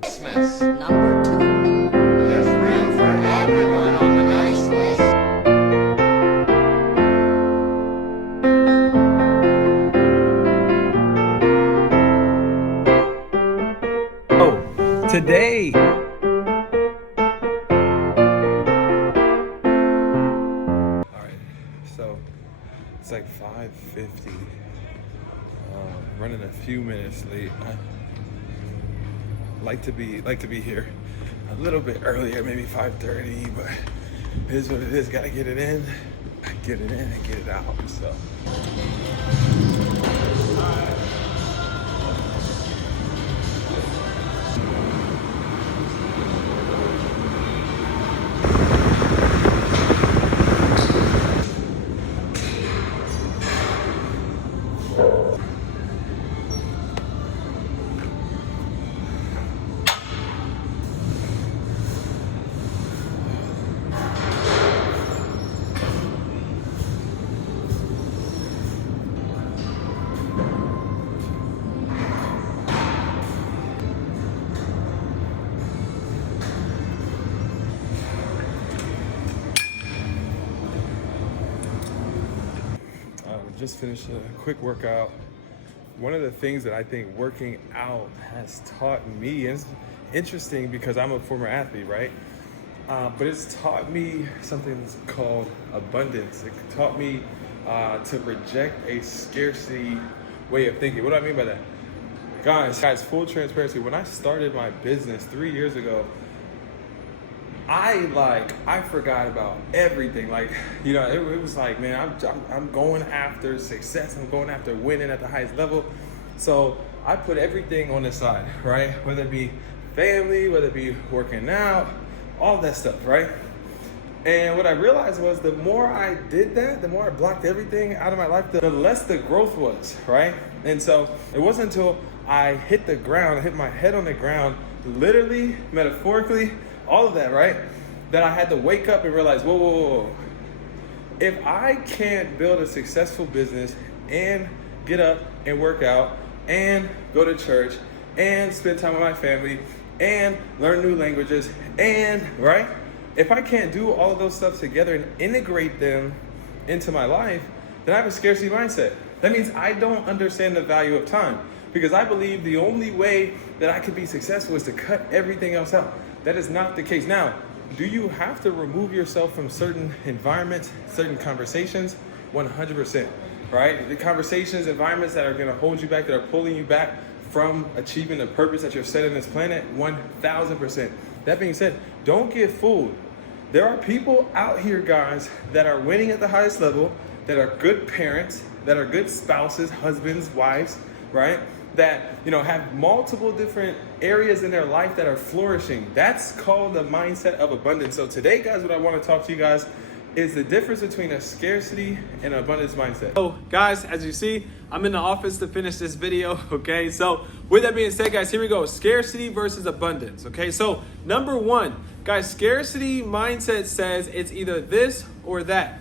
Christmas number 2. There's room for everyone on the nice list. Oh, today. All right, so it's like 5:50. Running a few minutes late. Like to be here a little bit earlier, maybe 5:30, but it is what it is. Gotta get it in and get it out. So just finished a quick workout. One of the things that I think working out has taught me, and it's interesting because I'm a former athlete, right? But it's taught me something that's called abundance. It taught me to reject a scarcity way of thinking. What do I mean by that? Guys, full transparency, when I started my business 3 years ago, I forgot about everything. Like, you know, it was like, man, I'm going after success. I'm going after winning at the highest level. So I put everything on the side, right? Whether it be family, whether it be working out, all that stuff, right? And what I realized was the more I did that, the more I blocked everything out of my life, the less the growth was, right? And so it wasn't until I hit the ground, I hit my head on the ground, literally, metaphorically, all of that, right? That I had to wake up and realize, whoa. If I can't build a successful business and get up and work out and go to church and spend time with my family and learn new languages and, right? If I can't do all of those stuff together and integrate them into my life, then I have a scarcity mindset. That means I don't understand the value of time, because I believe the only way that I can be successful is to cut everything else out. That is not the case. Now, do you have to remove yourself from certain environments, certain conversations? 100%, right? The conversations, environments that are gonna hold you back, that are pulling you back from achieving the purpose that you're set on this planet, 1000%. That being said, don't get fooled. There are people out here, guys, that are winning at the highest level, that are good parents, that are good spouses, husbands, wives, right? That, you know, have multiple different areas in their life that are flourishing. That's called the mindset of abundance. So today, guys, what I want to talk to you guys is the difference between a scarcity and an abundance mindset. So guys, as you see, I'm in the office to finish this video, okay? So with that being said, guys, here we go. Scarcity versus abundance, okay? So number one, guys, scarcity mindset says it's either this or that,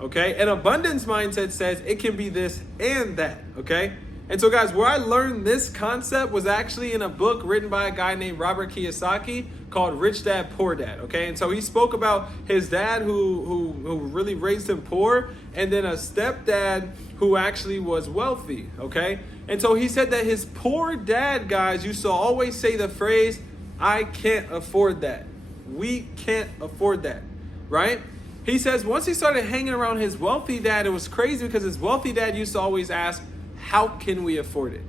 okay? An abundance mindset says it can be this and that, okay? And so, guys, where I learned this concept was actually in a book written by a guy named Robert Kiyosaki called Rich Dad, Poor Dad, okay? And so he spoke about his dad who really raised him poor, and then a stepdad who actually was wealthy, okay? And so he said that his poor dad, guys, used to always say the phrase, I can't afford that. We can't afford that, right? He says once he started hanging around his wealthy dad, it was crazy because his wealthy dad used to always ask, how can we afford it,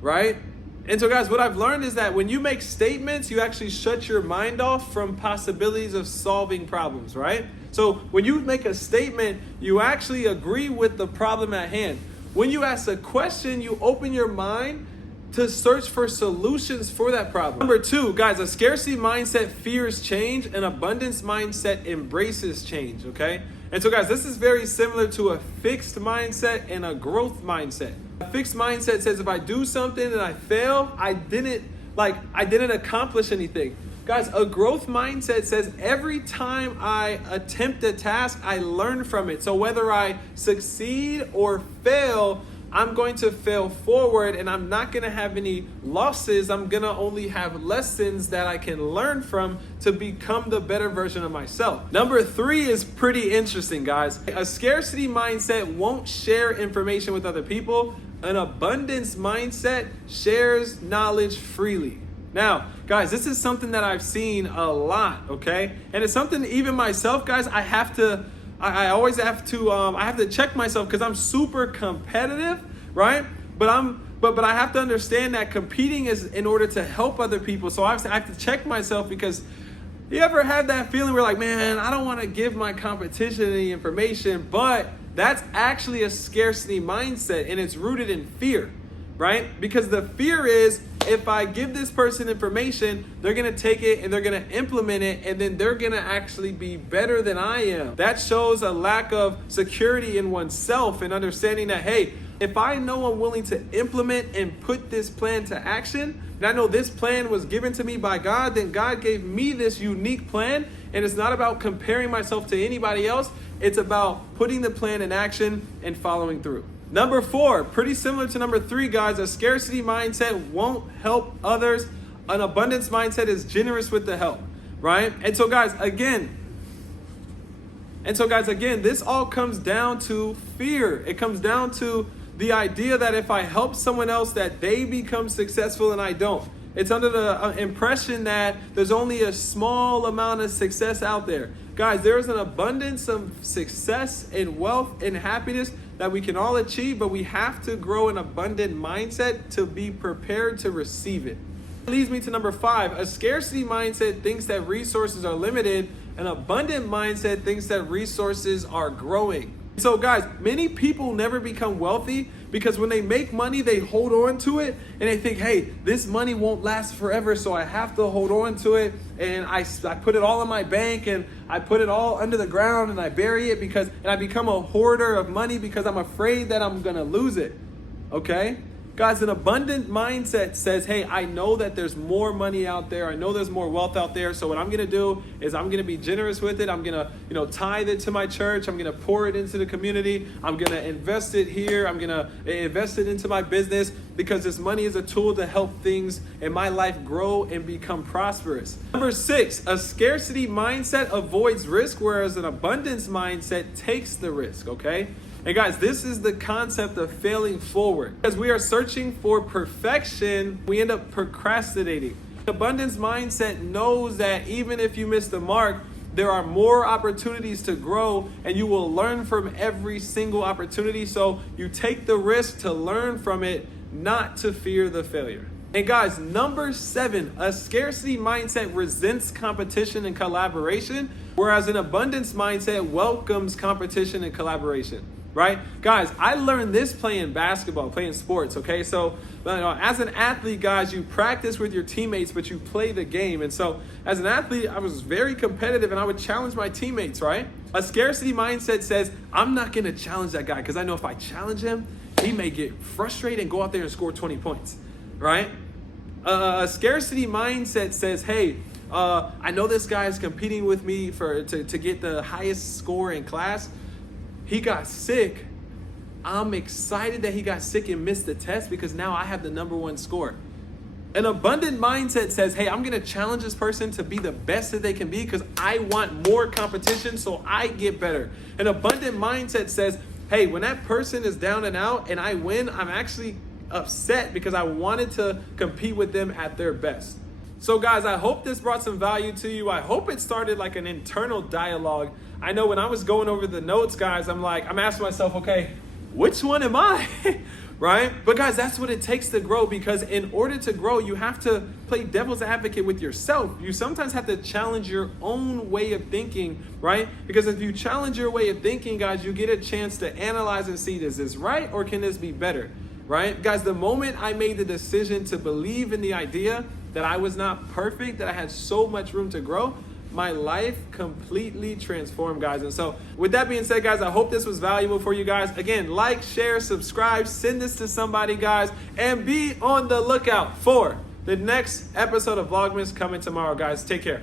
right? And so, guys, what I've learned is that when you make statements, you actually shut your mind off from possibilities of solving problems, right? So when you make a statement, you actually agree with the problem at hand. When you ask a question, you open your mind to search for solutions for that problem. Number two, guys, a scarcity mindset fears change, an abundance mindset embraces change, okay? And so, guys, this is very similar to a fixed mindset and a growth mindset. A fixed mindset says if I do something and I fail, I didn't accomplish anything. Guys, a growth mindset says every time I attempt a task, I learn from it. So whether I succeed or fail, I'm going to fail forward and I'm not going to have any losses. I'm going to only have lessons that I can learn from to become the better version of myself. Number 3 is pretty interesting, guys. A scarcity mindset won't share information with other people. An abundance mindset shares knowledge freely. Now, guys, this is something that I've seen a lot, okay? And it's something even myself, guys, I always have to check myself because I'm super competitive, right? But I have to understand that competing is in order to help other people. So I have to check myself, because you ever have that feeling where like, man, I don't want to give my competition any information, but that's actually a scarcity mindset and it's rooted in fear, right? Because the fear is, if I give this person information, they're going to take it and they're going to implement it, and then they're going to actually be better than I am. That shows a lack of security in oneself and understanding that, hey, if I know I'm willing to implement and put this plan to action, and I know this plan was given to me by God, then God gave me this unique plan, and it's not about comparing myself to anybody else. It's about putting the plan in action and following through. Number 4, pretty similar to number 3, guys, a scarcity mindset won't help others. An abundance mindset is generous with the help, right? And so guys, again, this all comes down to fear. It comes down to the idea that if I help someone else, that they become successful and I don't. It's under the impression that there's only a small amount of success out there. Guys, there is an abundance of success and wealth and happiness that we can all achieve, but we have to grow an abundant mindset to be prepared to receive it. That leads me to number 5. A scarcity mindset thinks that resources are limited. An abundant mindset thinks that resources are growing. So guys, many people never become wealthy because when they make money, they hold on to it and they think, hey, this money won't last forever, so I have to hold on to it, and I put it all in my bank and I put it all under the ground and I bury it and I become a hoarder of money because I'm afraid that I'm gonna lose it, okay? Guys, an abundant mindset says, hey, I know that there's more money out there. I know there's more wealth out there. So what I'm going to do is I'm going to be generous with it. I'm going to, tithe it to my church. I'm going to pour it into the community. I'm going to invest it here. I'm going to invest it into my business, because this money is a tool to help things in my life grow and become prosperous. Number 6, a scarcity mindset avoids risk, whereas an abundance mindset takes the risk, okay? And guys, this is the concept of failing forward. As we are searching for perfection, we end up procrastinating. The abundance mindset knows that even if you miss the mark, there are more opportunities to grow, and you will learn from every single opportunity. So you take the risk to learn from it, not to fear the failure. And guys, number 7, a scarcity mindset resents competition and collaboration, whereas an abundance mindset welcomes competition and collaboration. Right? Guys, I learned this playing basketball, playing sports, okay? So as an athlete, guys, you practice with your teammates, but you play the game. And so as an athlete, I was very competitive and I would challenge my teammates, right? A scarcity mindset says, I'm not going to challenge that guy because I know if I challenge him, he may get frustrated and go out there and score 20 points, right? A scarcity mindset says, hey, I know this guy is competing with me to get the highest score in class. He got sick. I'm excited that he got sick and missed the test because now I have the number 1 score. An abundant mindset says, hey, I'm going to challenge this person to be the best that they can be because I want more competition so I get better. An abundant mindset says, hey, when that person is down and out and I win, I'm actually upset because I wanted to compete with them at their best. So guys, I hope this brought some value to you. I hope it started like an internal dialogue. I know when I was going over the notes, guys, I'm asking myself, okay, which one am I? Right? But guys, that's what it takes to grow, because in order to grow, you have to play devil's advocate with yourself. You sometimes have to challenge your own way of thinking, right? Because if you challenge your way of thinking, guys, you get a chance to analyze and see, is this right or can this be better? Right? Guys, the moment I made the decision to believe in the idea that I was not perfect, that I had so much room to grow, my life completely transformed, guys. And so with that being said, guys, I hope this was valuable for you guys. Again, like, share, subscribe, send this to somebody, guys, and be on the lookout for The next episode of Vlogmas coming tomorrow, guys. Take care.